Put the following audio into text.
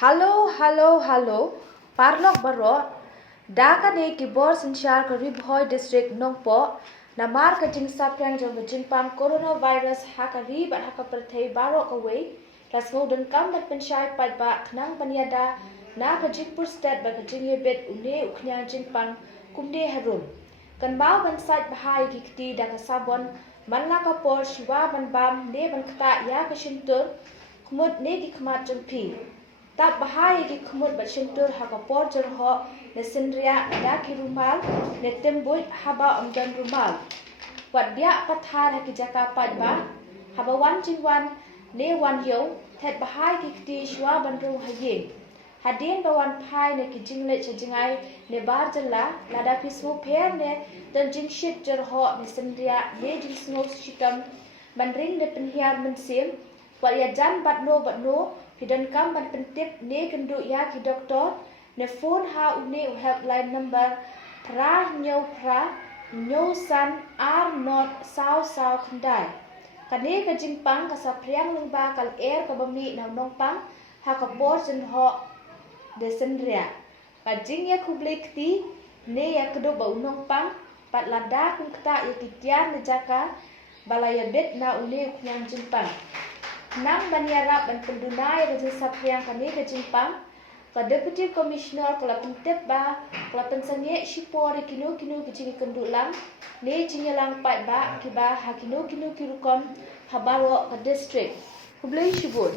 Halo. Parlok baro. Daka ne ki bor sinchar ko Bhoi district nongpo. Namar ka jing saprang jong ka jing pam coronavirus haka rib at haka perthei barok away. Las ngodan kam bat pensyai pat ba knang panyada na ka jing pur stat ba ka jing yebet une uknyang jing pam kumde harum. Kan bau ban sait bahai gikti da ka sabon man la ka por shiwa ban bam ne ban kata ya ka shintur kumut ne gi kmat jong pi. Tak bahaya gi kumut bat shintur haka por jong ho ne sindria da ki rumal ne tembut haba omdan rumal. Wat biak pathar haki jaka pat ba haba wan jing wan ne wan yo thet bahai gikti shwa ban ru hayin. Hadin bawan pai ne ki jing le jingai ne bar jala lada pismu per ne dan jing shit jer ho ne sendria ne jing snow shitam ban ring de penhiar mensim wat ya jan bat no hidan kam ban pentip ne kendu ya ki doktor ne phone ha une helpline number pra nyo san ar not sao khandai kane ka jing pang ka sa priang lung ba kal air ka bami na nong pang ha ka por jen ho desendria ka jing ya kublik ti ne ya kedo ba unong pang pat lada kun kta ya kitian ne jaka balaya bet na une kunyang jing pang nang banyara ban pendunai ka jing sapriang kane ka jing pang ka deputy commissioner kala pentep ba kala pensanye shipor kinu ki jing kendulang ne jingelang pat ba ki ba hakinu ki rukom habaro ka district kublai shibur